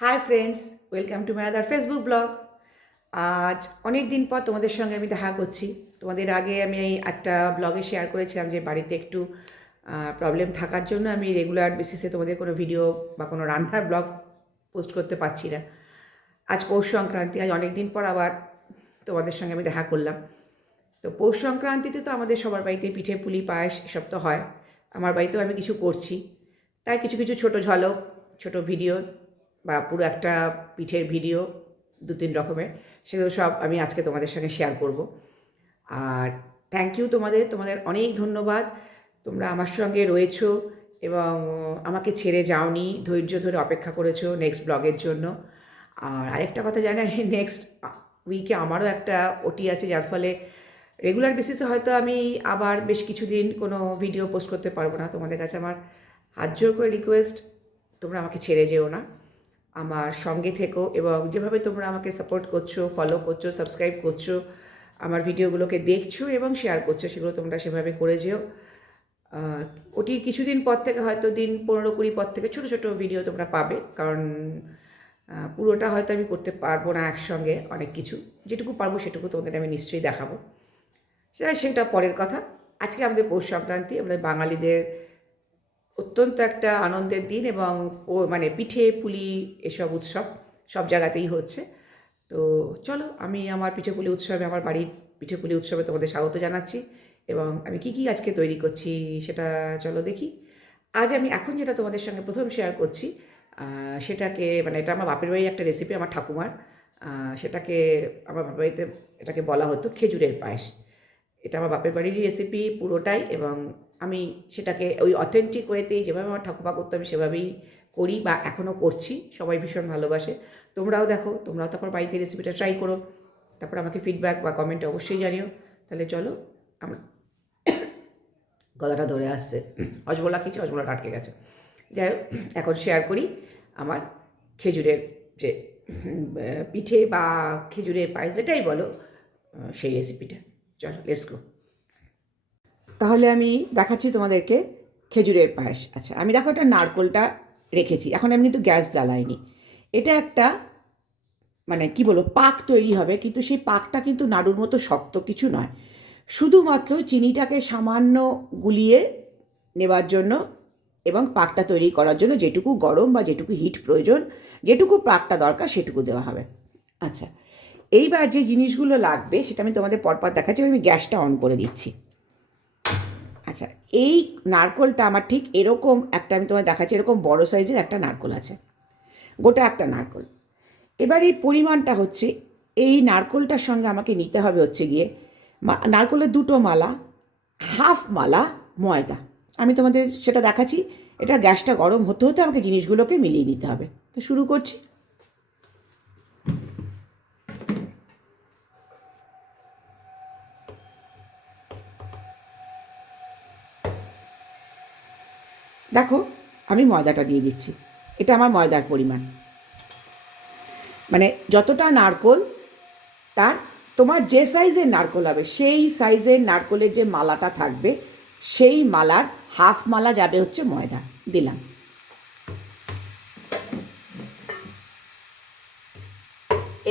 Hi friends, welcome to my other Facebook blog. আজ অনেক দিন পর তোমাদের সঙ্গে আমি দেখা করছি। তোমাদের আগে আমি একটা ব্লগে শেয়ার করেছিলাম যে বাড়িতে একটু প্রবলেম থাকার জন্য আমি রেগুলার বেসিসে তোমাদের কোনো ভিডিও বা কোনো রান্নার ব্লগ পোস্ট করতে পারছি না। আজ পৌষ সংক্রান্তি, আজ অনেক দিন পর আবার তোমাদের সঙ্গে আমি দেখা করলাম। তো পৌষ সংক্রান্তিতে তো আমাদের সবার বাড়িতে পিঠে পুলি পায়েস এসব তো হয়। আমার বাড়িতেও আমি কিছু করছি, তাই কিছু কিছু ছোটো ঝলক, ছোটো ভিডিও বা পুরো একটা পিঠের ভিডিও ২-৩ রকমের, সেগুলো সব আমি আজকে তোমাদের সঙ্গে শেয়ার করব। আর থ্যাংক ইউ তোমাদের অনেক ধন্যবাদ। তোমরা আমার সঙ্গে রয়েছো এবং আমাকে ছেড়ে যাওনি, ধৈর্য ধরে অপেক্ষা করেছো নেক্সট ব্লগের জন্য। আর আরেকটা কথা জানা, নেক্সট উইকে আমারও একটা ওটি আছে, যার ফলে রেগুলার বেসিসে হয়তো আমি আবার বেশ কিছুদিন কোনো ভিডিও পোস্ট করতে পারবো না। তোমাদের কাছে আমার হাত জোর করে রিকোয়েস্ট, তোমরা আমাকে ছেড়ে যেও না, আমার সঙ্গে থেকো এবং যেভাবে তোমরা আমাকে সাপোর্ট করছো, ফলো করছো, সাবস্ক্রাইব করছো, আমার ভিডিওগুলোকে দেখছো এবং শেয়ার করছো, সেগুলো তোমরা সেভাবে করে যেও। ওটির কিছুদিন পর থেকে, হয়তো দিন 15-20 পর থেকে ছোটো ছোটো ভিডিও তোমরা পাবে, কারণ পুরোটা হয়তো আমি করতে পারবো না একসঙ্গে অনেক কিছু। যেটুকু পারবো সেটুকু তোমাদের আমি নিশ্চয়ই দেখাবো। সেটা পরের কথা। আজকে আমাদের পৌষ সংক্রান্তি, আমাদের বাঙালিদের অত্যন্ত একটা আনন্দের দিন এবং মানে পিঠে পুলি এসব উৎসব সব জায়গাতেই হচ্ছে। তো চলো, আমি আমার পিঠে পুলি উৎসবে, আমার বাড়ির পিঠে পুলি উৎসবে তোমাদের স্বাগত জানাচ্ছি এবং আমি কি আজকে তৈরি করছি সেটা চলো দেখি। আজ আমি এখন যেটা তোমাদের সঙ্গে প্রথম শেয়ার করছি, সেটাকে মানে এটা আমার বাপের বাড়ির একটা রেসিপি, আমার ঠাকুমার। সেটাকে আমার বাপের বাড়িতে এটাকে বলা হতো খেজুরের পায়েস। এটা আমার বাপের বাড়িরই রেসিপি পুরোটাই, এবং আমি সেটাকে ওই অথেন্টিক ওয়েতেই, যেভাবে আমার ঠাকুমা করতো আমি সেভাবেই করি বা এখনও করছি। সবাই ভীষণ ভালোবাসে। তোমরাও দেখো, তোমরাও তারপর বাড়িতে রেসিপিটা ট্রাই করো, তারপর আমাকে ফিডব্যাক বা কমেন্টে অবশ্যই জানিও। তাহলে চলো, আমরা গলাটা ধরে আসছে, হজমোলা খেয়েছি, হজমোলাটা আটকে গেছে। যাই হোক, এখন শেয়ার করি আমার খেজুরের যে পিঠে বা খেজুরের পায়েস যেটাই বলো, সেই রেসিপিটা। চলো, লেটস গো। তাহলে আমি দেখাচ্ছি তোমাদেরকে খেজুরের পায়েস। আচ্ছা, আমি দেখো এটা নারকোলটা রেখেছি, এখন আমি কিন্তু গ্যাস জ্বালাইনি। এটা একটা মানে কি বলবো, পাক তৈরি হবে, কিন্তু সেই পাকটা কিন্তু নাড়ুর মতো শক্ত কিছু নয়, শুধুমাত্র চিনিটাকে সামান্য গুলিয়ে নেবার জন্য এবং পাকটা তৈরি করার জন্য যেটুকু গরম বা যেটুকু হিট প্রয়োজন, যেটুকু পাকটা দরকার সেটুকু দেওয়া হবে। আচ্ছা, এইবার যে জিনিসগুলো লাগবে সেটা আমি তোমাদের পরপর দেখাচ্ছি। আমি গ্যাসটা অন করে দিচ্ছি। আচ্ছা, এই নারকোলটা আমার ঠিক এরকম একটা, আমি তোমায় দেখাচ্ছি, এরকম বড় সাইজের একটা নারকোল আছে, গোটা একটা নারকোল। এবার এই পরিমাণটা হচ্ছে, এই নারকোলটার সঙ্গে আমাকে নিতে হবে হচ্ছে গিয়ে নারকোলের 2টো মালা, হাফ মালা ময়দা। আমি তোমাদের সেটা দেখাচ্ছি। এটা গ্যাসটা গরম হতে হতে আমাকে জিনিসগুলোকে মিলিয়ে নিতে হবে। তো শুরু করছি। দেখো, আমি ময়দাটা দিয়ে দিচ্ছি। এটা আমার ময়দার পরিমাণ, মানে যতটা নারকোল তার, তোমার যে সাইজের নারকোল হবে সেই সাইজের নারকোলের যে মালাটা থাকবে, সেই মালার হাফ মালা যাবে হচ্ছে ময়দা। দিলাম।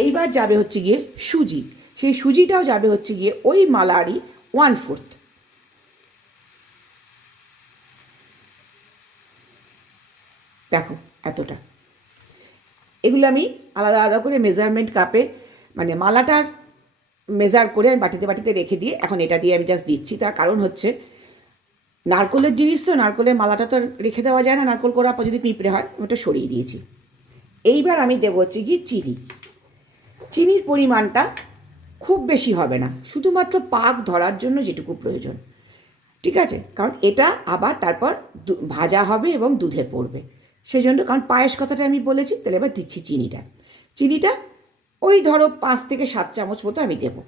এইবার যাবে হচ্ছে গিয়ে সুজি, সেই সুজিটাও যাবে হচ্ছে গিয়ে ওই মালারই 1/4। দেখো এতটা। এগুলো আমি আলাদা আলাদা করে মেজারমেন্ট কাপে, মানে মালাটার মেজার করে আমি বাটিতে বাটিতে রেখে দিয়ে এখন এটা দিয়ে আমি জাস্ট দিচ্ছি। তার কারণ হচ্ছে, নারকোলের জিনিস তো, নারকোলের মালাটা তো রেখে দেওয়া যায় না, নারকোল করার পর যদি পিঁপড়ে হয়, ওটা সরিয়ে দিয়েছি। এইবার আমি দেবো হচ্ছে গিয়ে চিনি। চিনির পরিমাণটা খুব বেশি হবে না, শুধুমাত্র পাক ধরার জন্য যেটুকু প্রয়োজন, ঠিক আছে? কারণ এটা আবার তারপর ভাজা হবে এবং দুধে পড়বে, সেই জন্য, কারণ পায়েস কথাটা আমি বলেছি। তাহলে এবার দিচ্ছি চিনিটা। চিনিটা ওই ধরো 5 থেকে 7 চামচ মতো আমি দেবো।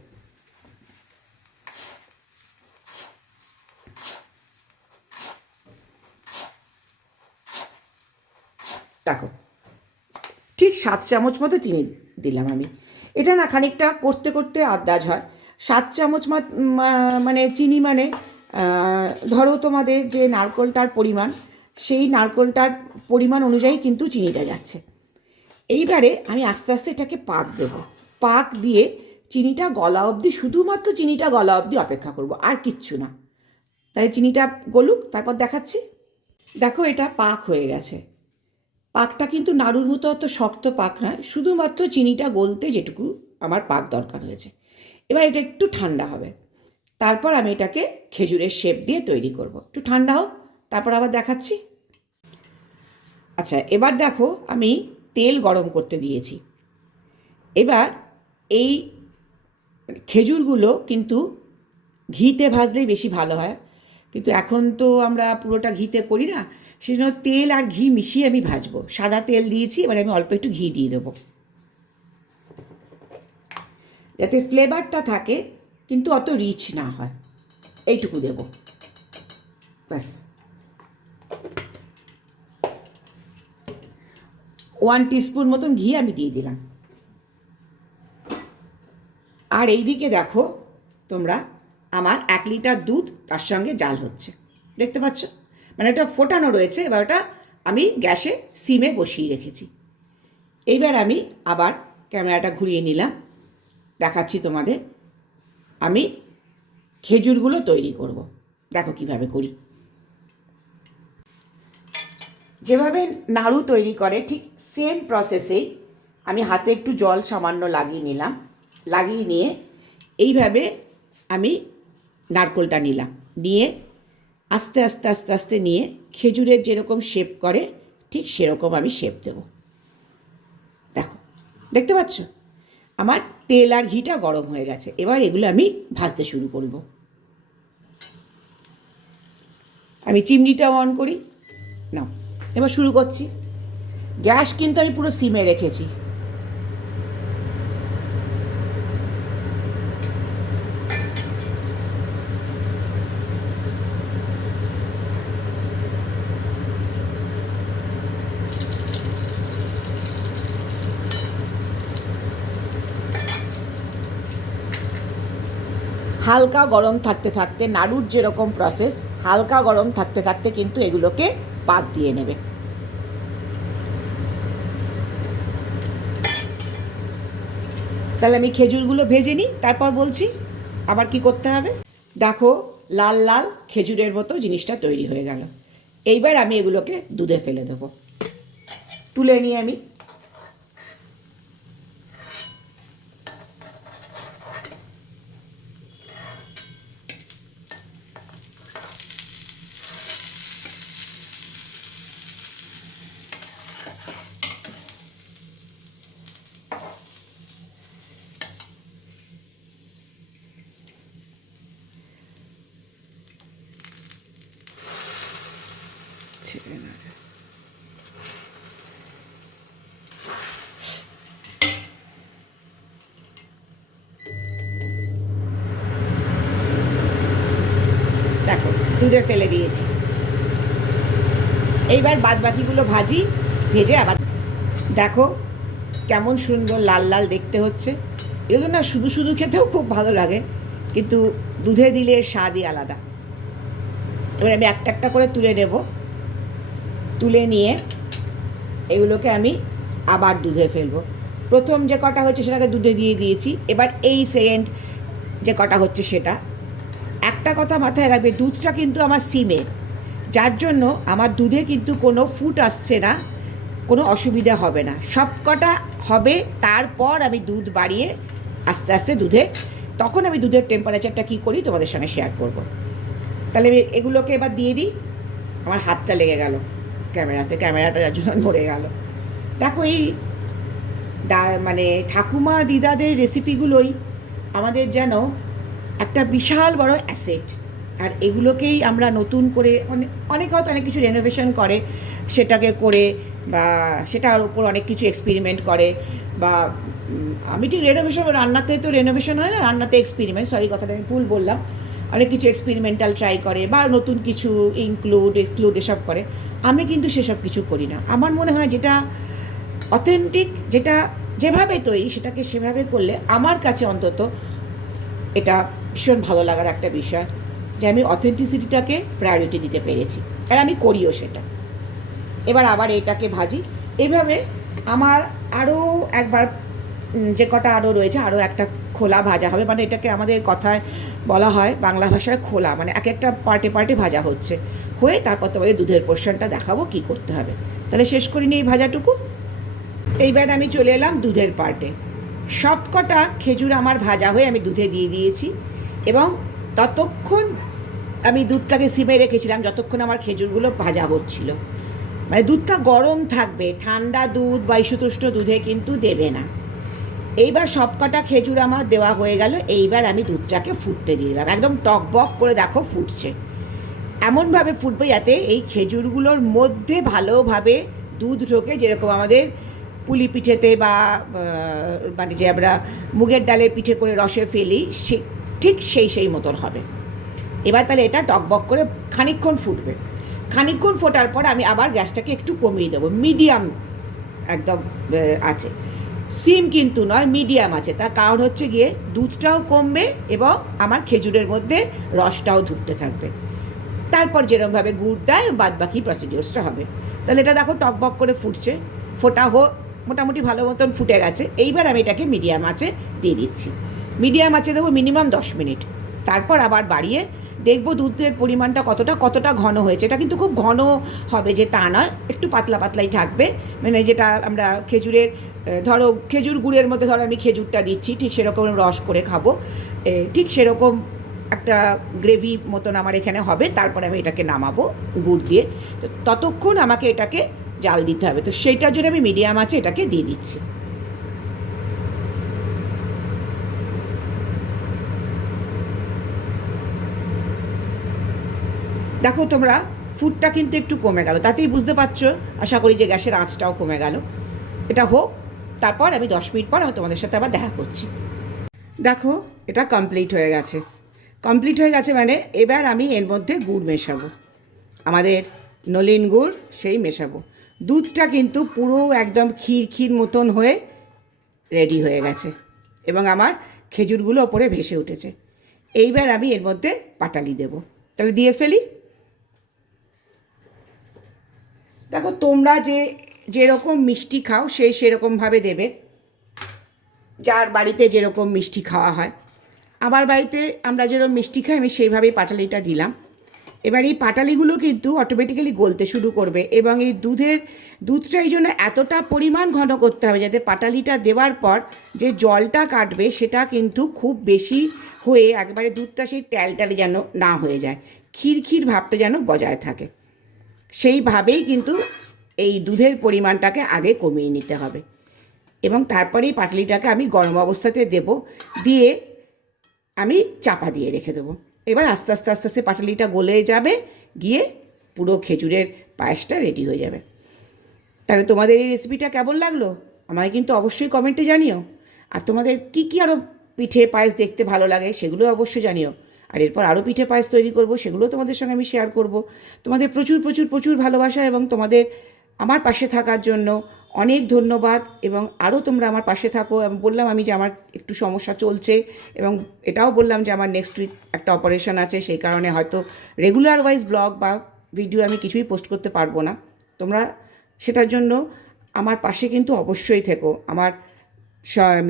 দেখো, ঠিক 7 চামচ মতো চিনি দিলাম আমি। এটা না খানিকটা করতে করতে আন্দাজ হয়। 7 চামচ মানে চিনি, মানে ধরো তোমাদের যে নারকোলটার পরিমাণ, সেই নারকোলটার পরিমাণ অনুযায়ী কিন্তু চিনিটা যাচ্ছে। এইবারে আমি আস্তে আস্তে এটাকে পাক দেব। পাক দিয়ে চিনিটা গলা অবধি, শুধুমাত্র চিনিটা গলা অবধি অপেক্ষা করব, আর কিচ্ছু না। তাই চিনিটা গলুক, তারপর দেখাচ্ছি। দেখো এটা পাক হয়ে গেছে। পাকটা কিন্তু নাড়ুর মতো অত শক্ত পাক নয়, শুধুমাত্র চিনিটা গলতে যেটুকু আমার পাক দরকার হয়েছে। এবার এটা একটু ঠান্ডা হবে, তারপর আমি এটাকে খেজুরের শেপ দিয়ে তৈরি করব। একটু ঠান্ডা হোক, তারপর আবার দেখাচ্ছি। আচ্ছা, এবার দেখো আমি তেল গরম করতে দিয়েছি। এবার এই খেজুরগুলো কিন্তু ঘিতে ভাজলেই বেশি ভালো হয়, কিন্তু এখন তো আমরা পুরোটা ঘিতে করি না, সেজন্য তেল আর ঘি মিশিয়ে আমি ভাজবো। সাদা তেল দিয়েছি, এবার আমি অল্প একটু ঘি দিয়ে দেবো, যাতে ফ্লেভারটা থাকে কিন্তু অত রিচ না হয়, এইটুকু দেব ব্যাস। 1 টিস্পুন মতন ঘি আমি দিয়ে দিলাম। আর এইদিকে দেখো তোমরা, আমার 1 লিটার দুধ তার সঙ্গে জাল হচ্ছে, দেখতে পাচ্ছ? মানে এটা ফোটানো রয়েছে। এবার ওটা আমি গ্যাসে সিমে বসিয়ে রেখেছি। এইবার আমি আবার ক্যামেরাটা ঘুরিয়ে নিলাম, দেখাচ্ছি তোমাদের। আমি খেজুরগুলো তৈরি করব, দেখো কিভাবে করি। যেভাবে নাড়ু তৈরি করে ঠিক সেম প্রসেসেই আমি হাতে একটু জল সামান্য লাগিয়ে নিলাম। লাগিয়ে নিয়ে এইভাবে আমি নারকোলটা নিলাম, নিয়ে আস্তে আস্তে আস্তে আস্তে নিয়ে খেজুরের যেরকম শেপ করে ঠিক সেরকম আমি শেপ দেব। দেখো, দেখতে পাচ্ছ আমার তেল আর ঘিটা গরম হয়ে গেছে। এবার এগুলো আমি ভাজতে শুরু করব। আমি চিমনিটা অন করি, নাও এবার শুরু করছি। গ্যাস কিন্তু আমি পুরো সিমে রেখেছি। হালকা গরম থাকতে থাকতে, নাড়ুর যেরকম প্রসেস, হালকা গরম থাকতে থাকতে কিন্তু এগুলোকে পাক দিয়ে নেবে। তাহলে আমি খেজুরগুলো ভেজে নিই, তারপর বলছি আবার কি করতে হবে। দেখো লাল লাল খেজুরের মতো জিনিসটা তৈরি হয়ে গেল। এইবার আমি এগুলোকে দুধে ফেলে দেবো, তুলে নিয়ে আমি ছেড়ে না যায়। দেখো দুধে ফেলে দিয়েছি। এইবার বাদবাকিগুলো ভাজি, ভেজে আবার দেখো কেমন সুন্দর লাল লাল দেখতে হচ্ছে। এগুলো না শুধু শুধু খেতেও খুব ভালো লাগে, কিন্তু দুধে দিলে স্বাদই আলাদা। এবার আমি একটা একটা করে তুলে নেব। তুলে নিয়ে এগুলোকে আমি আবার দুধে ফেলবো। প্রথম যে কটা হচ্ছে সেটাকে দুধে দিয়ে দিয়েছি, এবার এই সেকেন্ড যে কটা হচ্ছে সেটা। একটা কথা মাথায় রাখবে, দুধটা কিন্তু আমার সিমে, যার জন্য আমার দুধে কিন্তু কোনো ফুট আসছে না, কোনো অসুবিধা হবে না। সব কটা হবে, তারপর আমি দুধ বাড়িয়ে আস্তে আস্তে তখন আমি দুধের টেম্পারেচারটা কী করি তোমাদের সঙ্গে শেয়ার করব। তাহলে আমি এগুলোকে এবার দিয়ে দিই। আমার হাতটা লেগে গেল ক্যামেরাটা যার জন্য নড়ে গেল। দেখো এই মানে ঠাকুমা দিদাদের রেসিপিগুলোই আমাদের যেন একটা বিশাল বড় অ্যাসেট। আর এগুলোকেই আমরা নতুন করে অনেক হয়তো অনেক কিছু রেনোভেশন করে, সেটাকে করে বা সেটার উপর অনেক কিছু এক্সপেরিমেন্ট করে, বা আমি ঠিক রেনোভেশন, রান্নাতে তো রেনোভেশন হয় না, রান্নাতে এক্সপেরিমেন্ট, সরি কথাটা আমি ভুল বললাম। অনেক কিছু এক্সপেরিমেন্টাল ট্রাই করে বা নতুন কিছু এক্সক্লুড এসব করে। আমি কিন্তু সেসব কিছু করি না। আমার মনে হয় যেটা অথেন্টিক, যেটা যেভাবে তৈরি সেটাকে সেভাবে করলে আমার কাছে অন্তত এটা ভীষণ ভালো লাগার একটা বিষয়, যে আমি অথেন্টিসিটিটাকে প্রায়োরিটি দিতে পেরেছি, আর আমি করিও সেটা। এবার আবার এটাকে ভাজি। এইভাবে আমার আরও একবার যে কটা আরও রয়েছে আরও একটা খোলা ভাজা হবে, মানে এটাকে আমাদের কথায় বলা হয় বাংলা ভাষায় খোলা, মানে এক একটা পার্টে পার্টে ভাজা হচ্ছে, হয়ে তারপর তোমাদের দুধের পোর্শনটা দেখাবো কি করতে হবে। তাহলে শেষ করিনি এই ভাজাটুকু। এইবার আমি চলে এলাম দুধের পার্টে। সব কটা খেজুর আমার ভাজা হয়ে আমি দুধে দিয়ে দিয়েছি, এবং ততক্ষণ আমি দুধটাকে সিমে রেখেছিলাম যতক্ষণ আমার খেজুরগুলো ভাজা হচ্ছিল। মানে দুধটা গরম থাকবে, ঠান্ডা দুধ বা ইসুতুষ্ট দুধে কিন্তু দেবে না। এইবার সব কটা খেজুর আমার দেওয়া হয়ে গেল। এইবার আমি দুধটাকে ফুটতে দিলাম, একদম টকবক করে দেখো ফুটছে। এমনভাবে ফুটবে যাতে এই খেজুরগুলোর মধ্যে ভালোভাবে দুধ ঢোকে, যেরকম আমাদের পুলি পিঠেতে বা মানে যে আমরা মুগের ডালের পিঠে করে রসে ফেলি, সে ঠিক সেই মতন হবে। এবার তাহলে এটা টকবক করে খানিকক্ষণ ফুটবে। খানিকক্ষণ ফোটার পর আমি আবার গ্যাসটাকে একটু কমিয়ে দেবো, মিডিয়াম একদম আছে, সিম কিন্তু নয়, মিডিয়াম আছে। তার কারণ হচ্ছে গিয়ে দুধটাও কমবে এবং আমার খেজুরের মধ্যে রসটাও ঢুকতে থাকবে। তারপর যেরকমভাবে গুড় দেয় বাদ বাকি প্রসিডিওর্সটা হবে। তাহলে এটা দেখো টকবক করে ফুটছে, ফোটা মোটামুটি ভালো মতন ফুটে গেছে। এইবার আমি এটাকে মিডিয়াম আঁচে দিয়ে দিচ্ছি। মিডিয়াম আঁচে দেবো মিনিমাম 10 মিনিট। তারপর আবার বাড়িয়ে দেখবো দুধের পরিমাণটা কতটা ঘন হয়েছে। এটা কিন্তু খুব ঘন হবে যে তা নয়, একটু পাতলা পাতলাই থাকবে। মানে যেটা আমরা খেজুরের ধরো খেজুর গুড়ের মধ্যে ধরো আমি খেজুরটা দিচ্ছি, ঠিক সেরকম রস করে খাবো, ঠিক সেরকম একটা গ্রেভি মতন আমার এখানে হবে। তারপরে আমি এটাকে নামাবো গুড় দিয়ে। তো ততক্ষণ আমাকে এটাকে জাল দিতে হবে। তো সেইটার জন্য আমি মিডিয়াম আঁচে এটাকে দিয়ে দিচ্ছি। দেখো তোমরা ফুডটা কিন্তু একটু কমে গেল, তাতেই বুঝতে পারছো আশা করি যে গ্যাসের আঁচটাও কমে গেল। এটা হোক, তারপর আমি 10 মিনিট পর আমি তোমাদের সাথে আবার দেখা করছি। দেখো এটা কমপ্লিট হয়ে গেছে। কমপ্লিট হয়ে গেছে মানে এবার আমি এর মধ্যে গুড় মেশাবো, আমাদের নলেন গুড় সেই মেশাবো। দুধটা কিন্তু পুরো একদম ক্ষীর মতন হয়ে রেডি হয়ে গেছে এবং আমার খেজুরগুলো ওপরে ভেসে উঠেছে। এইবার আমি এর মধ্যে পাটালি দেবো। তাহলে দিয়ে ফেলি। দেখো তোমরা যেরকম মিষ্টি খাও সেরকমভাবে দেবে, যার বাড়িতে যেরকম মিষ্টি খাওয়া হয়। আমার বাড়িতে আমরা যেরকম মিষ্টি খাই আমি সেইভাবেই পাটালিটা দিলাম। এবার এই পাটালিগুলো কিন্তু অটোমেটিক্যালি গলতে শুরু করবে এবং এই দুধটা এই জন্য এতটা পরিমাণ ঘন করতে হবে যাতে পাটালিটা দেওয়ার পর যে জলটা কাটবে সেটা কিন্তু খুব বেশি হয়ে একবারে দুধটা সেই ট্যালটালে যেন না হয়ে যায়, ক্ষীর ভাবটা যেন বজায় থাকে। সেইভাবেই কিন্তু এই দুধের পরিমাণটাকে আগে কমিয়ে নিতে হবে এবং তারপরেই পাটালিটাকে আমি গরম অবস্থাতে দেব, দিয়ে আমি চাপা দিয়ে রেখে দেবো। এবার আস্তে আস্তে পাটালিটা গলে যাবে, গিয়ে পুরো খেজুরের পায়েসটা রেডি হয়ে যাবে। তাহলে তোমাদের এই রেসিপিটা কেমন লাগলো আমাকে কিন্তু অবশ্যই কমেন্টে জানিও। আর তোমাদের কী আরও পিঠে পায়েস দেখতে ভালো লাগে সেগুলো অবশ্যই জানিও। আর এরপর আরও পিঠে পায়েস তৈরি করব, সেগুলো তোমাদের সঙ্গে আমি শেয়ার করব। তোমাদের প্রচুর ভালোবাসা এবং তোমাদের আমার পাশে থাকার জন্য অনেক ধন্যবাদ। এবং আরও তোমরা আমার পাশে থাকো। বললাম আমি যে আমার একটু সমস্যা চলছে এবং এটাও বললাম যে আমার নেক্সট উইক একটা অপারেশন আছে, সেই কারণে হয়তো রেগুলার ওয়াইজ ব্লগ বা ভিডিও আমি কিছুই পোস্ট করতে পারবো না। তোমরা সেটার জন্য আমার পাশে কিন্তু অবশ্যই থেকো। আমার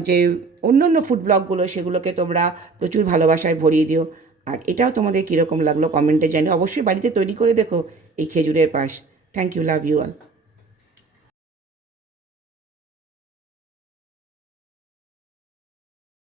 যে অন্য ফুড ব্লগগুলো সেগুলোকে তোমরা প্রচুর ভালোবাসায় ভরিয়ে দিও। আর এটাও তোমাদের কীরকম লাগলো কমেন্টে জানিও। অবশ্যই বাড়িতে তৈরি করে দেখো এই খেজুরের পায়েস। Thank you, love you all.